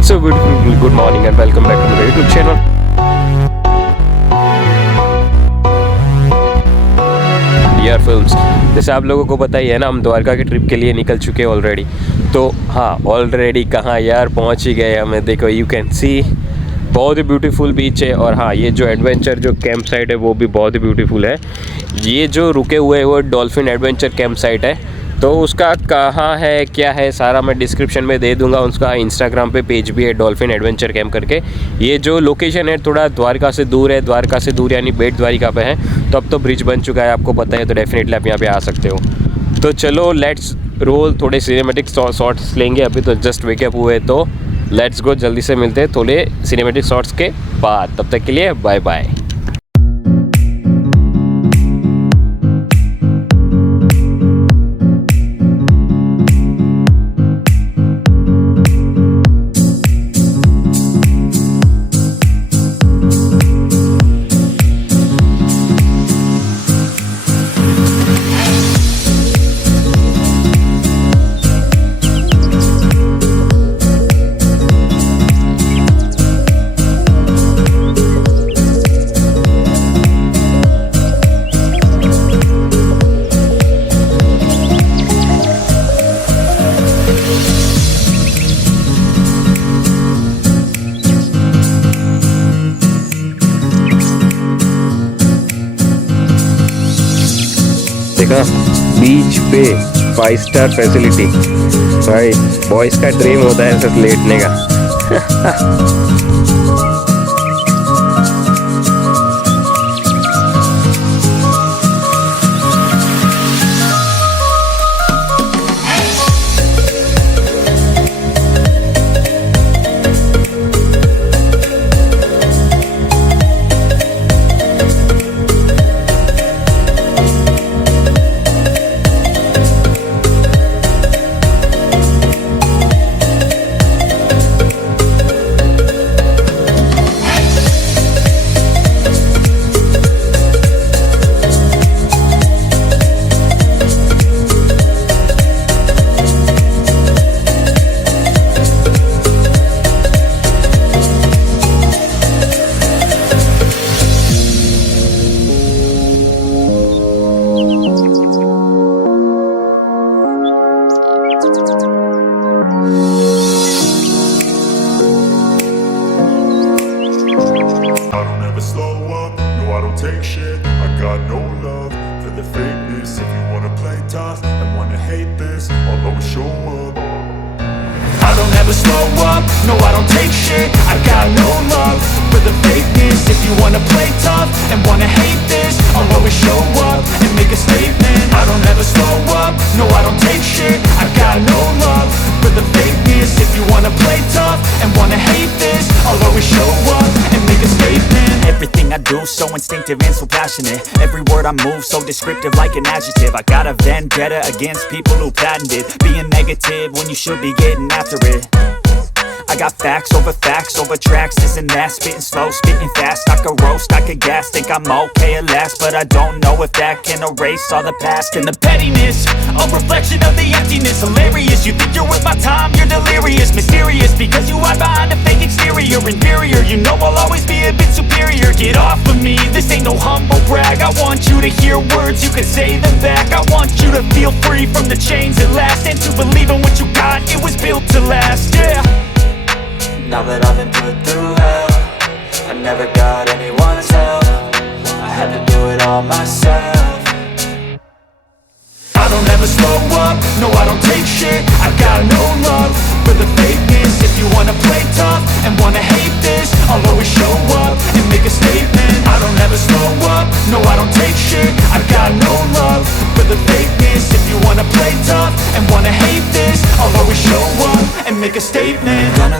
What's up, beautiful? Good morning and welcome back to my YouTube channel. Dear films, जैसे आप लोगों को पता ही है ना, हम द्वारका के ट्रिप के लिए निकल चुके हैं ऑलरेडी। तो हाँ, ऑलरेडी कहाँ यार पहुँच ही गए हमें। देखो, यू कैन सी बहुत ही ब्यूटीफुल बीच है। और हाँ, ये जो एडवेंचर जो कैंप साइट है वो भी बहुत ही ब्यूटीफुल है। ये जो रुके हुए है वो डॉल्फिन एडवेंचर कैंप साइट है। तो उसका कहाँ है क्या है सारा मैं डिस्क्रिप्शन में दे दूंगा। उसका इंस्टाग्राम पे पेज भी है, डॉल्फिन एडवेंचर कैंप करके। ये जो लोकेशन है थोड़ा द्वारका से दूर है, द्वारका से दूर यानी बेट द्वारिका पे है। तो अब तो ब्रिज बन चुका है, आपको पता है, तो डेफिनेटली आप यहाँ पे आ सकते हो। तो चलो लेट्स रोल, थोड़े सिनेमेटिक शॉट्स लेंगे। अभी तो जस्ट वेकअप हुए, तो लेट्स गो, जल्दी से मिलते हैं थोड़े सिनेमेटिक शॉट्स के बाद। तब तक के लिए बाय बाय। देखा, बीच पे 5 स्टार फैसिलिटी। भाई बॉयज का ड्रीम होता है सिर्फ लेटने का। Take shit, I got no love for the fakeness. If you wanna play tough and wanna hate this, I'll always show up. I don't ever slow up, no I don't take shit. I got no love for the fakeness. If you wanna play tough and wanna hate this, I'll always show up and make a statement. I don't ever slow up, no I don't take shit. I got no love for the fakeness. If you wanna play tough and wanna hate this, I'll always show up and make a statement. Everything I do so instinctive and so passionate. Every word I move so descriptive like an adjective. I got a vendetta against people who patented being negative when you should be getting after it. I got facts over tracks, this and that. Spitting slow, spitting fast. I could roast, I could gas. Think I'm okay at last, but I don't know if that can erase all the past. And the pettiness, a reflection of the emptiness. Hilarious, you think you're worth my time, you're delirious. Mysterious, because you hide behind a fake exterior. Inferior, you know I'll always be a bit superior. Get off of me, this ain't no humble brag. I want you to hear words, you can say them back. I want you to feel free from the chains at last, and to believe in what you got, it was built to last, yeah. Now that I've been put through hell, I never got anyone's help. I had to do it all myself. I don't ever slow up, no I don't take shit. I got no love for the fakeness. If you wanna play tough and wanna hate this, I'll always show up and make a statement. I don't ever slow up, no I don't take shit. I got no love for the fakeness. If you wanna play tough and wanna hate this, I'll always show up and make a statement. Gonna